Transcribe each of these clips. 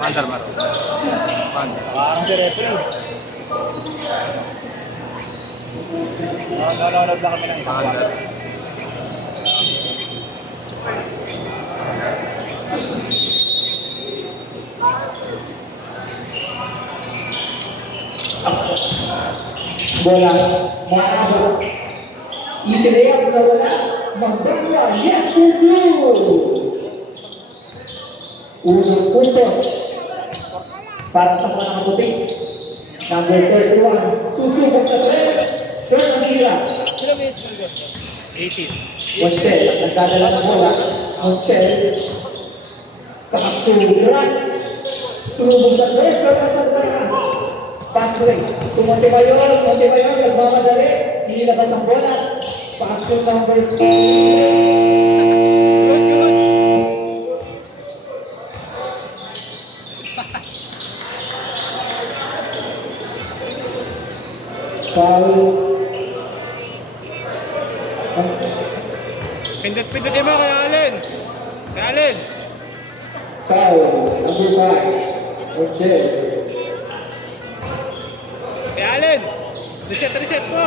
Mandar maro. Mandar. Parang si referee. Nanonood na kami ng isang Mandar. Bola, maabot. Isilayap na wala, magbangga, yes, Kuku! Unang puntos para sa panakaputi. Number 31, susubok sa tres, Sean Aguila. 18. Monchel, ang nagdadala ng bola. Monchel, kakasuran. Sumubog sa tres, pero sa taas. Pass break. Kung Montebayor, nagmamadali, nilabas ang bola. Pass to number 2. Foul. Pindot-pindot mo kay Allen. Kay Allen. Foul. Number 5. Monchel. Kay Allen. Reset mo.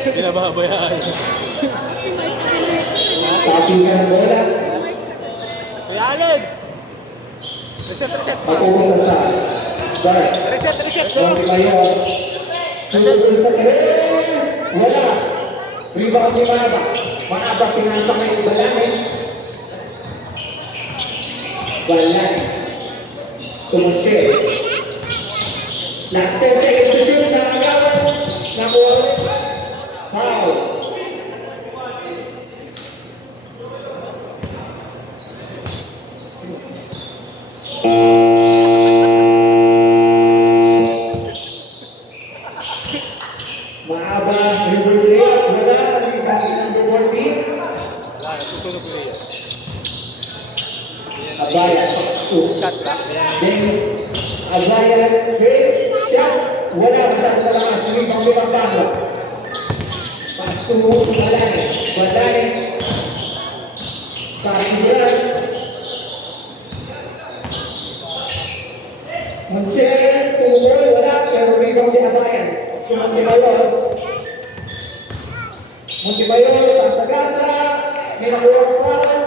Hindi na babayaan. Tapping ka ng bola. Kay Allen. Reset mo. Patungo sa guard. Reset mo. Montebayor. Sumubog sa tres. Wala. Rebound ni Maaba. Maaba pinasa ngayon Balanin. Balanin. Tumunche. Last 10 seconds to shoot. Nakagawan. Nakuha. Foul. Maaba. Reverse layup. Wala. Rebound number 14. Wala, tutulog ko yan. Abaya. Cut back. Dennis Azaya face shots. Wala masyadong malakas. Rebound ni Pagbago. Pass to Balani. Balani. Kasiran. Monchel. Tumul. Wala. Pero rebound ni Abayan. Si Montebayor. Montebayor. Sasagasa. May nakuha ang foul.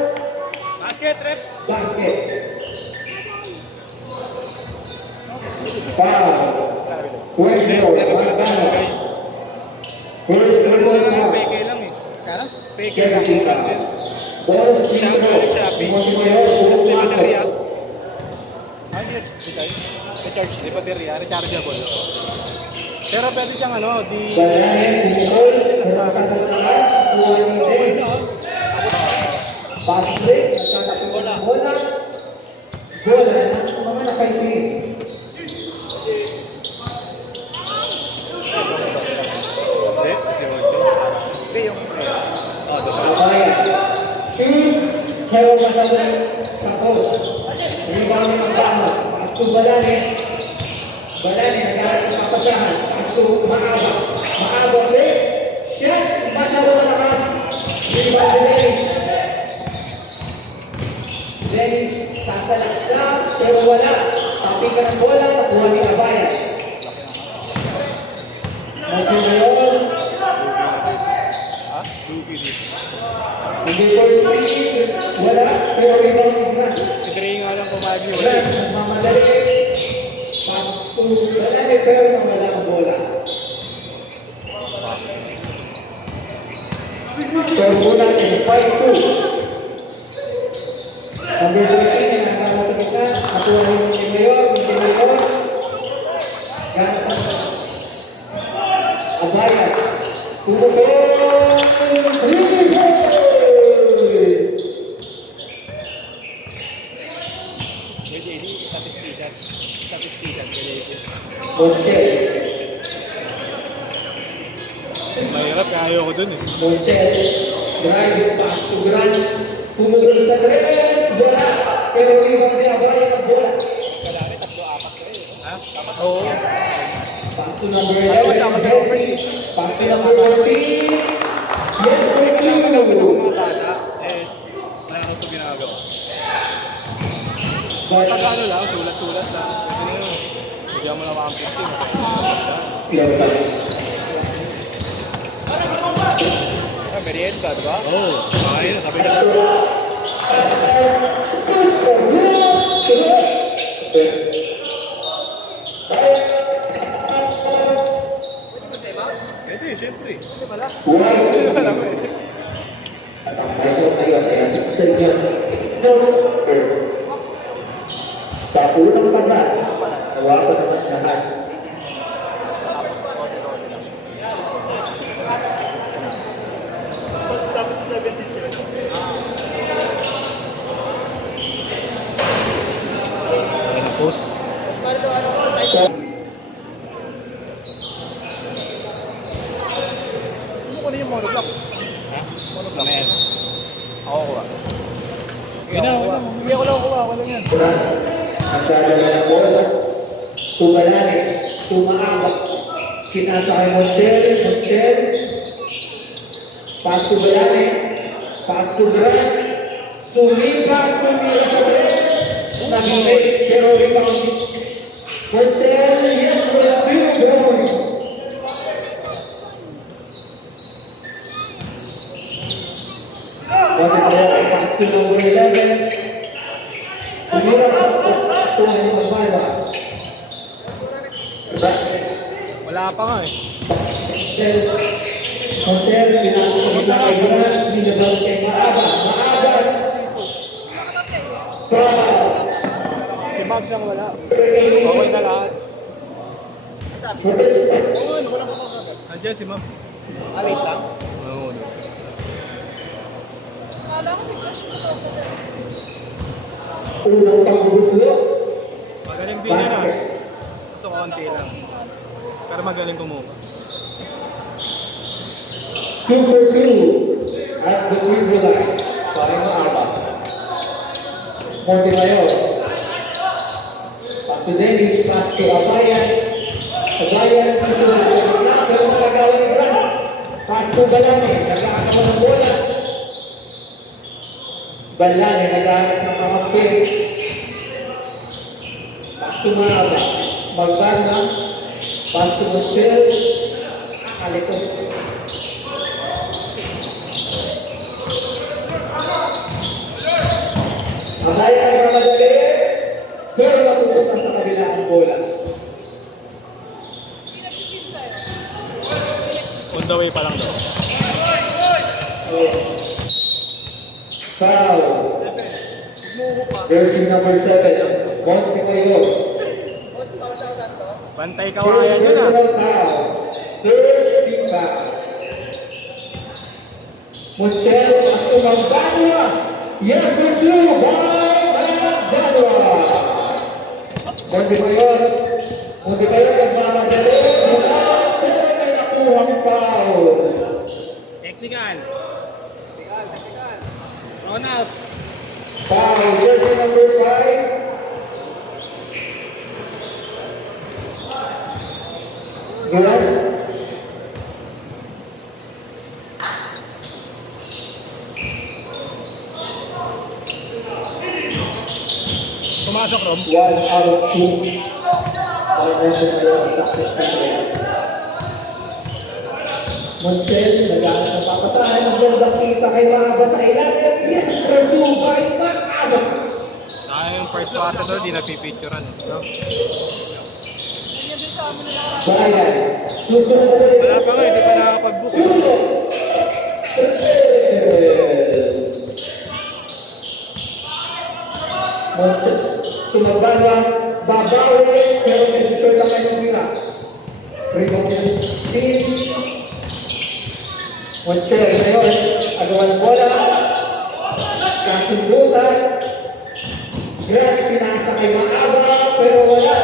Basket, rep. Basket. Foul. Cuento, Manzano. First person foul. Peke lang eh. Kano? Peke lang. Boros Siya ang Pinto. galing Shopee. Montebayor, Tapos di pumasok. baterya. Ano yun? Recharge, di baterya. Rechargeable. Pero pwede siyang di... Balayan, Pumukol, nagkakataon ng taas, kuha ng Dennis. Pass break, nagkataon ng bola. Bola, mga nakainin. Hindi, kasi wala. Hindi, yung... Abayan. Shoots, pero masyadong tapos. Rebound ng Pagbago. Pass to Balani. Balani, nagkakaroon ng kapasahan. Pass to Maaba. Maaba breaks. Shots, masyadong malakas. Rebound ni Dennis. Dennis, sasalaks na, pero wala. Taping ka ng bola, nakuha ni Abayan. Montebayor. Hindi for three. Wala, pero rebound ni Grant. Si Gray nga lang pumagi. Grant, nagmamadali. Pass to Balani, pero isang wala ang bola. Pero bola ni 5-2. Number 13, nakakala sa kita. Nakuha ni Montebayor. Grant. Abaya. Tumutong. JD, statistician. Monchel. Mahirap, kaya ko dun eh. Monchel. Drive, pass to Grant. Pumutol sa tres. Bola. Pero rebound ni Abaya ng bola. Oo. Pass to number 11. Pass to number 14. pag ano lang, sulat-sulat lang. Hindi mo lang ang 15. Close up. Merienda, di ba? Oo. Ayun, sabi na. Pwede, syempre. Pwede pala. Sa unang banda, tawagan ng mas lahat. Post. Ano ko na yung monoblock? Ha? Monoblock. Amen. Ako kuha. Hindi ako lang kuha. Ako lang yan. Ang dadala ng bola, tumalalik, tumaabak, sinasakay Montiel, pass to Balane, pass to Brad, sumipat, tumira sa Brad, nag-make, pero rebound. Montiel, yes, Brazil, Brown. Pass to number 11, tumira sa tunay ng magbawa. Wala pa nga eh. Hotel, pinapasok na kay Brad, binabalik kay Maaba. Si Babs ang wala. Okay na lahat. Andiyan si Babs. Wait lang. Oo. Unang pagbubusulo. Magaling din yan ah. Gusto ko konti lang. Pero magaling kumuha. 2 for 2 at the free throw line. Para Maaba. Montemayor. Pass to Dennis, pass to Abayan. Abayan, pass to Abayan. Pero magagawa ni Brad. Pass to Balane, nag-aakaman ng bola. Balane, nag-aakaman ng kamakil. Pass to Maaba. Magbarna. Pass to Marcel. Alikot. Abayan ay mamadali. Pero napupunta sa kabila ang bola. On the way pa lang daw. Foul. Jersey number 7. Montemayor. Bantay kawayan yun ah. Personal foul. Third team foul. Montiel, paso Magbanwa. Yes, for 2 by Magbanwa. Montemayor. Montemayor nagmamadali. Pero may nakuhang foul. Technical. Ronald. Foul, jersey number 5. Good. Pumasok Rom. 1 out of 2. Montiel, nag-aaral ng papasahan ng gandang kita kay Maaba sa ilalim. Yes, for 2 by Maaba. Sayang yung first quarter doon, di napipicturean. No? Bayan, susunod na ulit. Wala pa nga, hindi pa nakakapag-book. Uno. Montiel, tumagbalwa, babawi, pero medyo short ang kanyang tira. Rebound yung team. Montiel, ngayon, agawan ng bola. Kasundutan. Grant, sinasa kay Maaba, pero wala.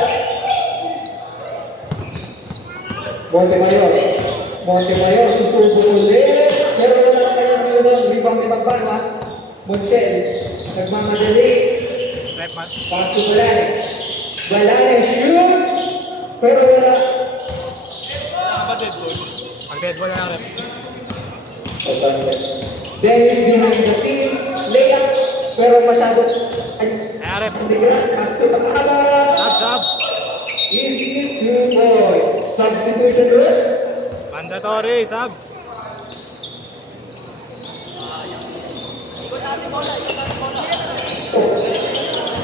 Montemayor, susubo ulit. Pero wala na kayang minunod. Rebound ni Magbanwa. Montiel, nagmamadali. Left man. Pass to Balane. Balane shoots. Pero wala. Ano ba dead ball? Pag dead ball na lang. Dennis behind the scene. Layup. Pero masyado. Ay, Arep. Pass to Bahala. Sub. Easy 2 points. Substitution rule. Mandatory, sub.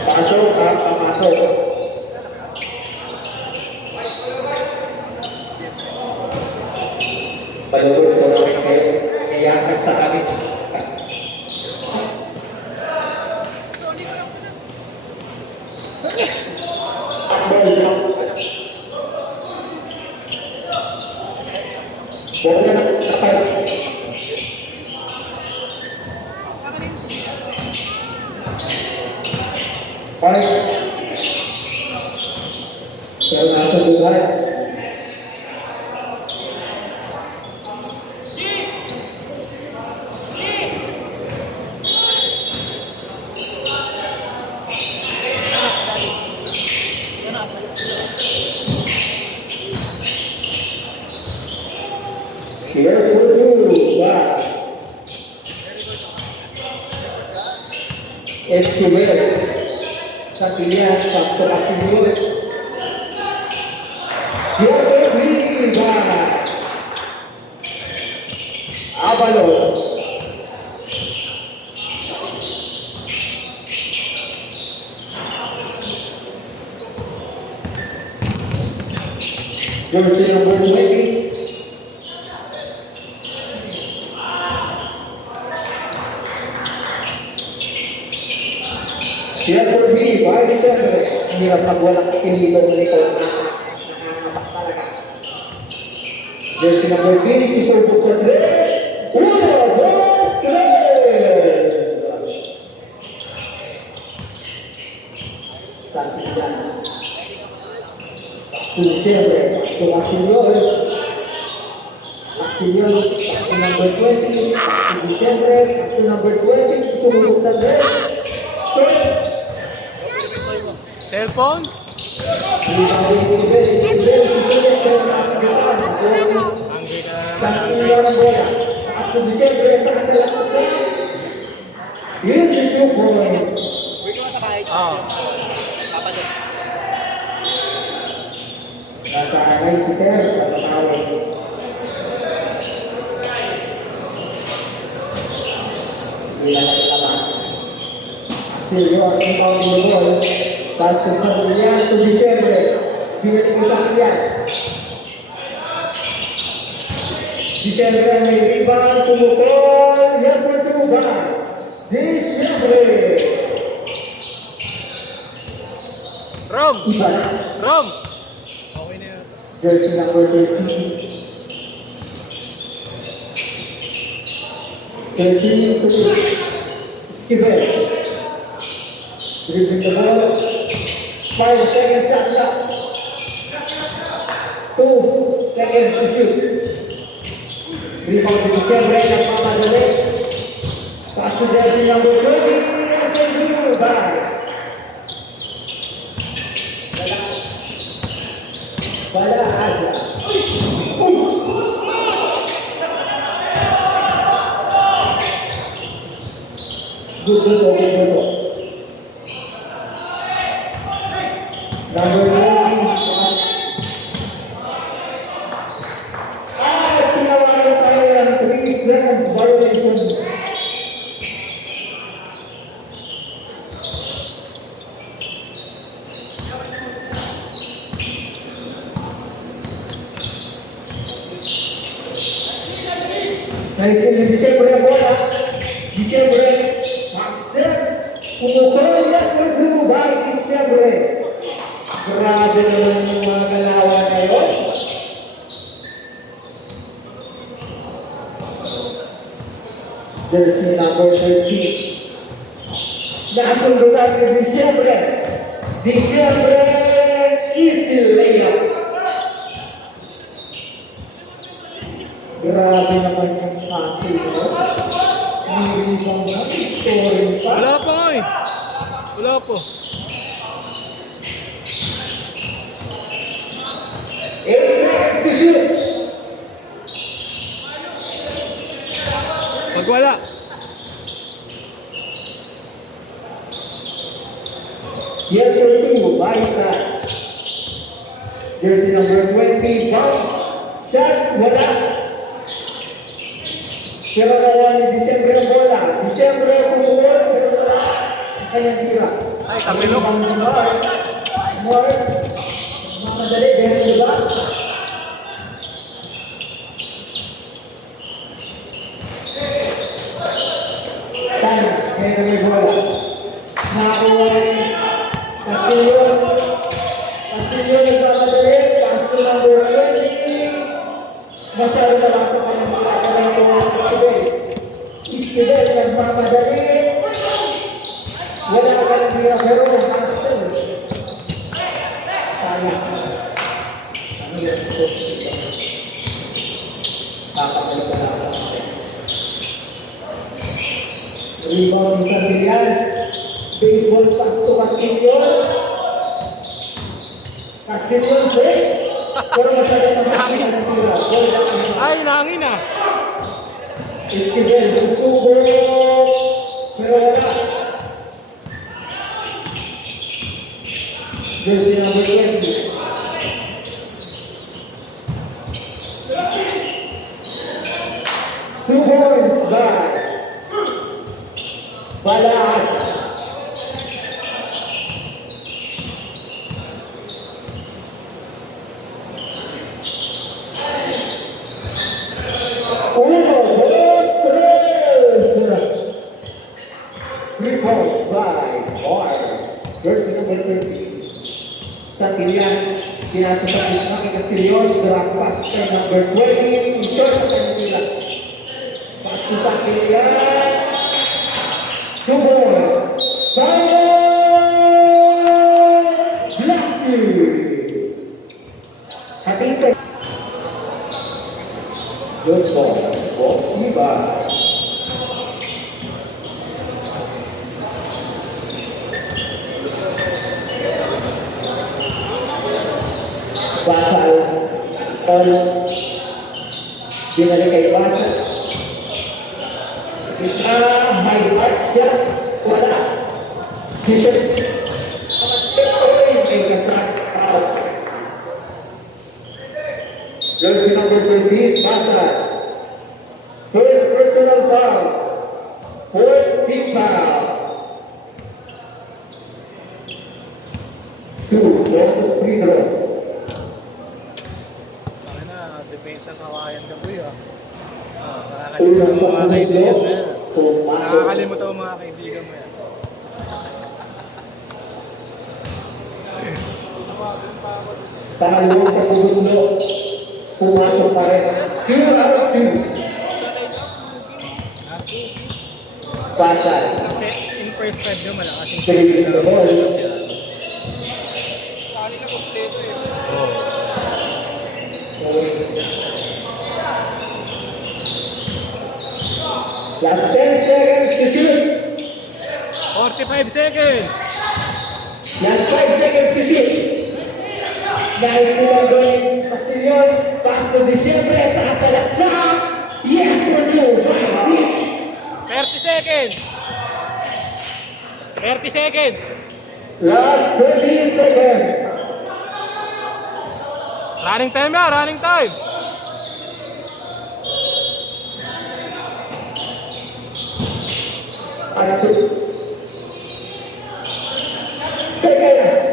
Pasok, papasok. Palugod ko namin kayo. Iyakan sa amin. Bola na kapag. Alright. So, nasa lugar. Here's for you. Wow. Esquivel. Santillán, Pastor Castillo. Here's for you. Wow. Avalos. Jersey number 20. Yes, for me, why is that? Ang hirap pag walang hindi ko malikot na nakakapak talaga. Jersey number 20, si Sobok sa 3. Una, 2, 3! Santillán. Castillo, Castillo, number 20, Castillo number 20, Sobok sa 3. Cellphone? Wait mo sa kahit. Oo. Papadot. Nasa ay si Sir, sa Patawag. Hindi na labas. Castillo, ang inbound yung ball. Basket sa Julian to Diciembre. Binalik mo sa Julian. Diciembre may rebound, tumukol. Yes, for two, back. Diciembre. Rom! Iba na. Rom! Okay na yun. Jersey number 13. 13 to Esquivel. Dribbling the ball. 5 seconds shot shot. 2 seconds to shoot. Rebound to Diciembre. Nagpapadali. Pass to jersey number 20. Yes, they do. Bye. Bala aja. Good. Number 9. Tinawalan tayo ng 3 seconds violation. Nice din, Diciembre ang bola. Diciembre, Maxter, pumukol yan, mag-rumubay, Diciembre. Grabe naman yung mga galawan ngayon. Jersey number 13. Nasundutan ni Diciembre. Diciembre, easy layup. Grabe naman yung kasi mo. Hindi bang na-scoring pa? Wala pa nga eh. Wala po. 8 seconds to shoot. Pag wala. Yes, for two, Baita. Jersey number 20, bounce. Shots, wala. Pero wala ni Disyembre ang bola. Disyembre kumukuha, pero wala. Ang kanyang tira. Ay, kapilok. More. Madali, ganyan diba? Tan, ngayon may bola. Nakakuha rin. Castillo. Castillo nagmamadali. Castro number 20. Masyado na lang sa kanyang makakalang ko ang Esquivel. Esquivel nagmamadali. Wala ka ng tira pero hassle. Sayang. Ano yun? Kakapagod na lang. Rebound sa Villar. Baseball pass to Castillo. Castillo breaks. Pero masyado na makakalang ng tira. Ay, nangin ah. Esquivel susubo. Pero wala. Jersey number 20. Two points back. Balaan. Uno, dos, tres. 3 points by Bar. Jersey number 30. Santillán, pinasa sa Isma kay Castillon, drop pass kay number 20, short sa kanila. Pass to Santillán, 2 points. Blacky! Ating sa Dos balls, box ni Bar. Basal, all, dinali kay Basal. High heart siya, wala. Bishop, kay Kasrak, out. Jersey number 20, Basal. First personal foul, fourth team foul. 2, bonus free throw. Depensa kawayan ka po yun. Unang pagkakaslo, pumasok. Nakakalimutan mo mga kaibigan mo yan. Pangalawang pagkakaslo, pumasok pa rin. 0 out of 2. Pasal. Kasi in first five nyo, malakas yung Dribbling the ball. Sali na kompleto eh. Last 10 seconds to shoot. 45 seconds! Last 5 seconds to shoot. Nice pull going Castillon. Pass to Diciembre. Sasalaksa. Yes for 2. 30 seconds! 30 seconds! Last 20 seconds. Running time na, running time! Pass to seconds.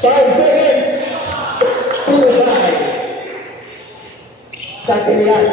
5 seconds. 2 5. Santillán.